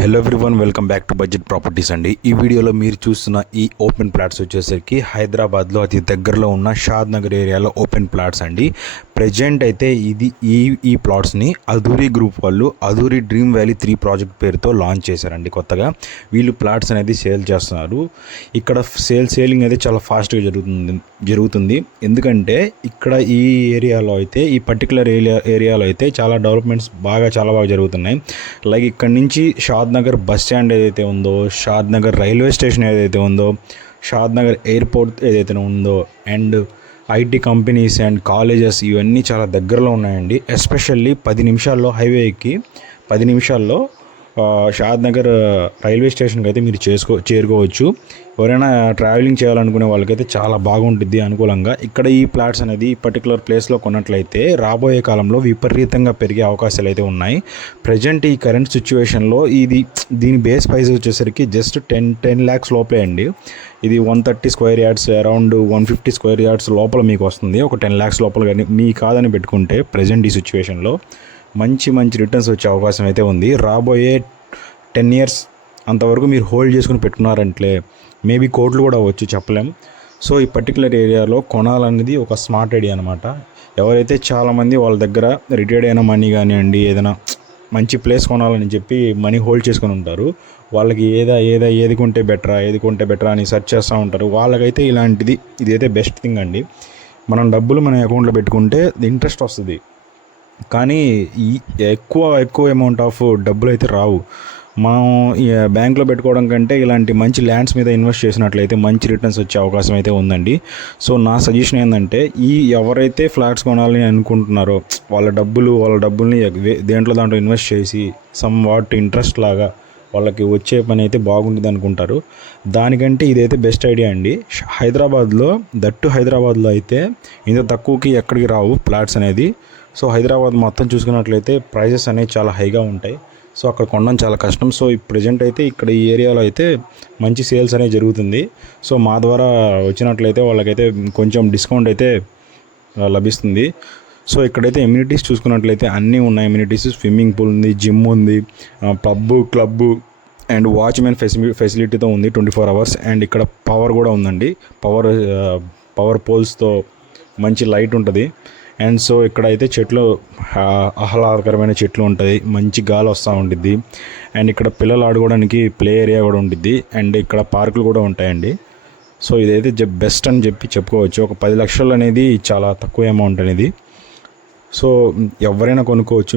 Hello everyone, welcome back to budget properties అండి. ఈ వీడియోలో మీరు చూస్తున్న ఈ ఓపెన్ ప్లాట్స్ వచ్చేసరికి హైదరాబాద్లో అతి దగ్గరలో ఉన్న షాద్ నగర్ ఏరియాలో ఓపెన్ ప్లాట్స్ అండి. ప్రజెంట్ అయితే ఈ ప్లాట్స్ని అధూరి గ్రూప్ వాళ్ళు అధూరి డ్రీమ్ వ్యాలీ 3 ప్రాజెక్ట్ పేరుతో లాంచ్ చేశారండి. కొత్తగా వీళ్ళు ప్లాట్స్ అనేది సేల్ చేస్తున్నారు. ఇక్కడ సేలింగ్ అయితే చాలా ఫాస్ట్గా జరుగుతుంది. ఎందుకంటే ఇక్కడ ఈ ఏరియాలో అయితే ఈ పర్టికులర్ ఏరియాలో అయితే చాలా డెవలప్మెంట్స్ చాలా బాగా జరుగుతున్నాయి. లైక్ ఇక్కడ నుంచి షాద్ నగర్ బస్ స్టాండ్ ఏదైతే ఉందో, షాద్ నగర్ రైల్వే స్టేషన్ ఏదైతే ఉందో, షాద్ నగర్ ఎయిర్పోర్ట్ ఏదైతే ఉందో, and IT companies and colleges ఇవన్నీ చాలా దగ్గరలో ఉన్నాయండి. ఎస్పెషల్లీ 10 నిమిషాల్లో హైవే ఎక్కి 10 నిమిషాల్లో షాద్ నగర్ రైల్వే స్టేషన్కి అయితే మీరు చేరుకోవచ్చు. ఎవరైనా ట్రావెలింగ్ చేయాలనుకునే వాళ్ళకైతే చాలా బాగుంటుంది అనుకూలంగా. ఇక్కడ ఈ ప్లాట్స్ అనేది ఈ పర్టికులర్ ప్లేస్లో కొన్నట్లయితే రాబోయే కాలంలో విపరీతంగా పెరిగే అవకాశాలు అయితే ఉన్నాయి. ప్రజెంట్ ఈ కరెంట్ సిచ్యువేషన్లో దీని బేస్ ప్రైస్ వచ్చేసరికి జస్ట్ 10 lakhs లోపలే అండి. ఇది 130 square yards, around 150 square yards లోపల మీకు వస్తుంది. ఒక 10 lakhs లోపల కానీ మీ కాదని పెట్టుకుంటే ప్రజెంట్ ఈ సిచ్యువేషన్లో మంచి రిటర్న్స్ వచ్చే అవకాశం అయితే ఉంది. రాబోయే 10 years అంతవరకు మీరు హోల్డ్ చేసుకుని పెట్టుకున్నారంటే మేబీ కోట్లు కూడా అవ్వచ్చు, చెప్పలేం. సో ఈ పర్టికులర్ ఏరియాలో కొనాలనేది ఒక స్మార్ట్ ఐడియా అనమాట. ఎవరైతే చాలామంది వాళ్ళ దగ్గర రిటైర్డ్ అయిన మనీ కానివ్వండి, ఏదైనా మంచి ప్లేస్ కొనాలని చెప్పి మనీ హోల్డ్ చేసుకొని ఉంటారు. వాళ్ళకి ఏది కొంటే బెటరా అని సెర్చ్ చేస్తూ ఉంటారు. వాళ్ళకైతే ఇదైతే బెస్ట్ థింగ్ అండి. మనం డబ్బులు మన అకౌంట్లో పెట్టుకుంటే ఇంట్రెస్ట్ వస్తుంది, కానీ ఎక్కువ అమౌంట్ ఆఫ్ డబ్బులు అయితే రావు. మనం బ్యాంక్లో పెట్టుకోవడం కంటే ఇలాంటి మంచి ల్యాండ్స్ మీద ఇన్వెస్ట్ చేసినట్లయితే మంచి రిటర్న్స్ వచ్చే అవకాశం అయితే ఉందండి. సో నా సజెషన్ ఏంటంటే ఎవరైతే ఫ్లాట్స్ కొనాలని అనుకుంటున్నారో వాళ్ళ డబ్బుల్ని దాంట్లో ఇన్వెస్ట్ చేసి సమ్ వాట్ ఇంట్రెస్ట్ లాగా వాళ్ళకి వచ్చే పని అయితే బాగుంటుంది అనుకుంటారు. దానికంటే ఇదైతే బెస్ట్ ఐడియా అండి. హైదరాబాద్లో అయితే ఇంత తక్కువకి ఎక్కడికి రావు ప్లాట్స్ అనేది. సో హైదరాబాద్ మొత్తం చూసుకున్నట్లయితే ప్రైజెస్ అనేవి చాలా హైగా ఉంటాయి. సో అక్కడ కొనడం చాలా కష్టం. సో ప్రజెంట్ అయితే ఇక్కడ ఈ ఏరియాలో అయితే మంచి సేల్స్ అనేవి జరుగుతుంది. సో మా ద్వారా వచ్చినట్లయితే వాళ్ళకైతే కొంచెం డిస్కౌంట్ అయితే లభిస్తుంది. సో ఇక్కడైతే ఎమ్యూనిటీస్ చూసుకున్నట్లయితే అన్నీ ఉన్నాయి. ఎమ్యూనిటీస్, స్విమ్మింగ్ పూల్ ఉంది, జిమ్ ఉంది, క్లబ్బు అండ్ వాచ్మెన్ ఫెసిలిటీతో ఉంది 24 hours. అండ్ ఇక్కడ పవర్ కూడా ఉందండి. పవర్ పోల్స్తో మంచి లైట్ ఉంటుంది. అండ్ సో ఇక్కడైతే చెట్లు, ఆహ్లాదకరమైన చెట్లు ఉంటుంది, మంచి గాలి వస్తూ ఉంటుంది. అండ్ ఇక్కడ పిల్లలు ఆడుకోవడానికి ప్లే ఏరియా కూడా ఉంటుంది. అండ్ ఇక్కడ పార్కులు కూడా ఉంటాయండి. సో ఇదైతే బెస్ట్ అని చెప్పుకోవచ్చు. ఒక 10 లక్షలు అనేది చాలా తక్కువ అమౌంట్ అనేది. సో ఎవరైనా కొనుక్కోవచ్చు.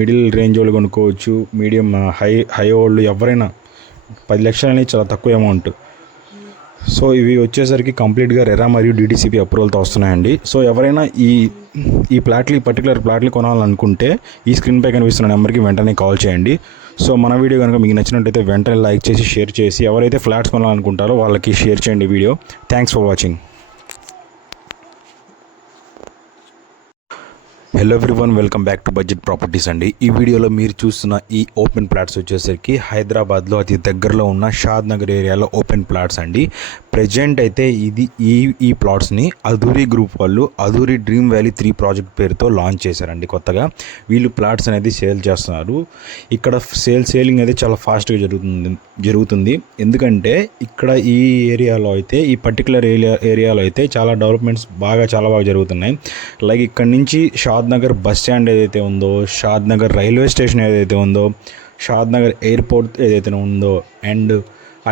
మిడిల్ రేంజ్ వాళ్ళు కొనుక్కోవచ్చు, మీడియం హై వాళ్ళు ఎవరైనా. 10 లక్షలు అనేది చాలా తక్కువ అమౌంట్. సో ఇవి వచ్చేసరికి కంప్లీట్గా రెరా మరియు DTCP అప్రూవల్తో వస్తున్నాయండి. సో ఎవరైనా ఈ పర్టికులర్ ప్లాట్లు కొనాలనుకుంటే ఈ స్క్రీన్పై కనిపిస్తున్న నెంబర్కి వెంటనే కాల్ చేయండి. సో మన వీడియో కనుక మీకు నచ్చినట్టయితే వెంటనే లైక్ చేసి షేర్ చేసి ఎవరైతే ఫ్లాట్స్ కొనాలనుకుంటారో వాళ్ళకి షేర్ చేయండి video. Thanks for watching. Hello everyone, welcome back to budget properties అండి. ఈ వీడియోలో మీరు చూస్తున్న ఈ ఓపెన్ ప్లాట్స్ వచ్చేసరికి హైదరాబాద్లో అతి దగ్గరలో ఉన్న షాద్ నగర్ ఏరియాలో ఓపెన్ ప్లాట్స్ అండి. ప్రజెంట్ అయితే ఈ ప్లాట్స్ని అధూరి గ్రూప్ వాళ్ళు అధూరి డ్రీమ్ వ్యాలీ 3 ప్రాజెక్ట్ పేరుతో లాంచ్ చేశారండి. కొత్తగా వీళ్ళు ప్లాట్స్ అనేది సేల్ చేస్తున్నారు. ఇక్కడ సేలింగ్ అయితే చాలా ఫాస్ట్గా జరుగుతుంది. ఎందుకంటే ఇక్కడ ఈ ఏరియాలో అయితే ఈ పర్టికులర్ ఏరియాలో అయితే చాలా డెవలప్మెంట్స్ చాలా బాగా జరుగుతున్నాయి. లైక్ ఇక్కడ నుంచి షాద్ నగర్ బస్ స్టాండ్ ఏదైతే ఉందో, షాద్ నగర్ రైల్వే స్టేషన్ ఏదైతే ఉందో, షాద్ నగర్ ఎయిర్పోర్ట్ ఏదైతే ఉందో, and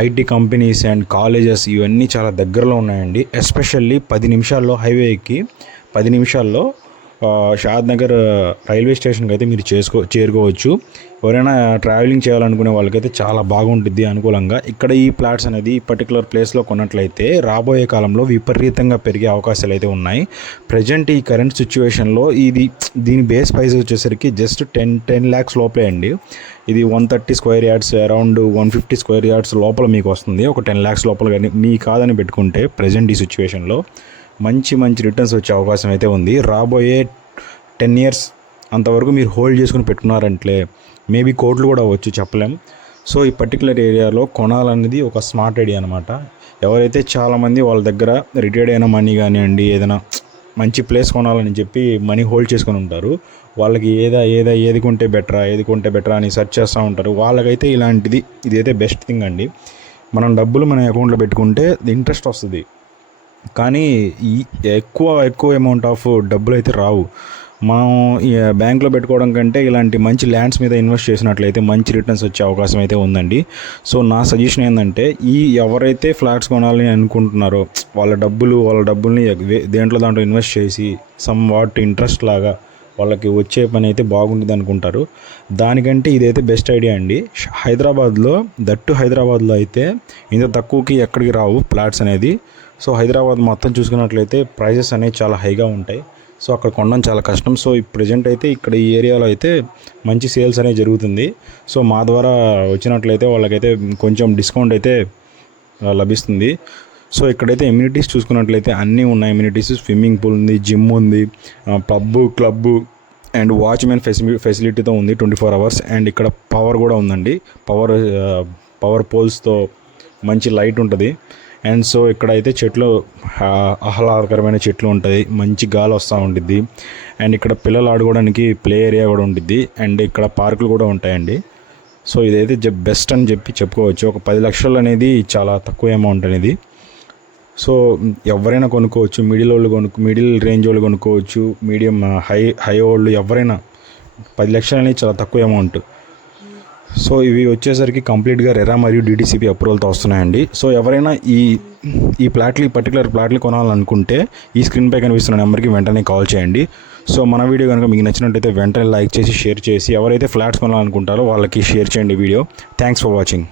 IT companies and colleges ఇవన్నీ చాలా దగ్గరలో ఉన్నాయండి. ఎస్పెషల్లీ 10 నిమిషాల్లో హైవే ఎక్కి 10 నిమిషాల్లో షాద్ నగర్ రైల్వే స్టేషన్కి అయితే మీరు చేరుకోవచ్చు. ఎవరైనా ట్రావెలింగ్ చేయాలనుకునే వాళ్ళకైతే చాలా బాగుంటుంది అనుకూలంగా. ఇక్కడ ఈ ప్లాట్స్ అనేది ఈ పర్టికులర్ ప్లేస్లో కొన్నట్లయితే రాబోయే కాలంలో విపరీతంగా పెరిగే అవకాశాలు అయితే ఉన్నాయి. ప్రజెంట్ ఈ కరెంట్ సిచ్యువేషన్లో దీని బేస్ ప్రైస్ వచ్చేసరికి జస్ట్ 10 lakhs లోపలే అండి. ఇది 130 square yards, around 150 square yards లోపల మీకు వస్తుంది. ఒక 10 lakhs లోపల కానీ మీ కాదని పెట్టుకుంటే ప్రజెంట్ ఈ సిచ్యువేషన్లో మంచి రిటర్న్స్ వచ్చే అవకాశం అయితే ఉంది. రాబోయే 10 years అంతవరకు మీరు హోల్డ్ చేసుకుని పెట్టుకున్నారంటే మేబీ కోట్లు కూడా అవ్వచ్చు, చెప్పలేం. సో ఈ పర్టికులర్ ఏరియాలో కొనాలనేది ఒక స్మార్ట్ ఐడియా అనమాట. ఎవరైతే చాలామంది వాళ్ళ దగ్గర రిటైర్డ్ అయిన మనీ కానివ్వండి, ఏదైనా మంచి ప్లేస్ కొనాలని చెప్పి మనీ హోల్డ్ చేసుకొని ఉంటారు. వాళ్ళకి ఏది కొంటే బెటరా అని సెర్చ్ చేస్తూ ఉంటారు. వాళ్ళకైతే ఇదైతే బెస్ట్ థింగ్ అండి. మనం డబ్బులు మన అకౌంట్లో పెట్టుకుంటే ఇంట్రెస్ట్ వస్తుంది, కానీ ఈ ఎక్కువ అమౌంట్ ఆఫ్ డబ్బులు అయితే రావు. మనం బ్యాంక్లో పెట్టుకోవడం కంటే ఇలాంటి మంచి ల్యాండ్స్ మీద ఇన్వెస్ట్ చేసినట్లయితే మంచి రిటర్న్స్ వచ్చే అవకాశం అయితే ఉందండి. సో నా సజెషన్ ఏంటంటే, ఎవరైతే ఫ్లాట్స్ కొనాలని అనుకుంటున్నారో వాళ్ళ డబ్బుల్ని దాంట్లో ఇన్వెస్ట్ చేసి సమ్ వాట్ ఇంట్రెస్ట్ లాగా వాళ్ళకి వచ్చే పని అయితే బాగుంటుంది అనుకుంటారు. దానికంటే ఇదైతే బెస్ట్ ఐడియా అండి. హైదరాబాద్లో అయితే ఇంత తక్కువకి ఎక్కడికి రావు ఫ్లాట్స్ అనేది. సో హైదరాబాద్ మొత్తం చూసుకున్నట్లయితే ప్రైజెస్ అనేవి చాలా హైగా ఉంటాయి. సో అక్కడ కొనడం చాలా కష్టం. సో ప్రజెంట్ అయితే ఇక్కడ ఈ ఏరియాలో అయితే మంచి సేల్స్ అనేవి జరుగుతుంది. సో మా ద్వారా వచ్చినట్లయితే వాళ్ళకైతే కొంచెం డిస్కౌంట్ అయితే లభిస్తుంది. సో ఇక్కడైతే ఎమ్యూనిటీస్ చూసుకున్నట్లయితే అన్నీ ఉన్నాయి. ఎమ్యూనిటీస్ స్విమ్మింగ్ పూల్ ఉంది, జిమ్ ఉంది, పబ్బు, క్లబ్బు అండ్ వాచ్మెన్ ఫెసిలిటీతో ఉంది 24 hours. అండ్ ఇక్కడ పవర్ కూడా ఉందండి. పవర్ పోల్స్తో మంచి లైట్ ఉంటుంది. అండ్ సో ఇక్కడైతే చెట్లు, ఆహ్లాదకరమైన చెట్లు ఉంటుంది, మంచి గాలి వస్తూ ఉంటుంది. అండ్ ఇక్కడ పిల్లలు ఆడుకోవడానికి ప్లే ఏరియా కూడా ఉంటుంది. అండ్ ఇక్కడ పార్కులు కూడా ఉంటాయండి. సో ఇదైతే బెస్ట్ అని చెప్పుకోవచ్చు. ఒక 10 లక్షలు అనేది చాలా తక్కువ అమౌంట్ అనేది. సో ఎవరైనా కొనుక్కోవచ్చు. మిడిల్ రేంజ్ వాళ్ళు కొనుక్కోవచ్చు, మీడియం హై వాళ్ళు ఎవరైనా. 10 లక్షలు అనేది చాలా తక్కువ అమౌంట్. సో ఇవి వచ్చేసరికి కంప్లీట్గా రెరా మరియు DTCP అప్రూవల్తో వస్తున్నాయండి. సో ఎవరైనా ఈ పర్టికులర్ ప్లాట్లు కొనాలనుకుంటే ఈ స్క్రీన్పై కనిపిస్తున్న నెంబర్కి వెంటనే కాల్ చేయండి. సో మన వీడియో కనుక మీకు నచ్చినట్టయితే వెంటనే లైక్ చేసి షేర్ చేసి ఎవరైతే ఫ్లాట్స్ కొనాలనుకుంటారో వాళ్ళకి షేర్ చేయండి వీడియో. Thanks for watching.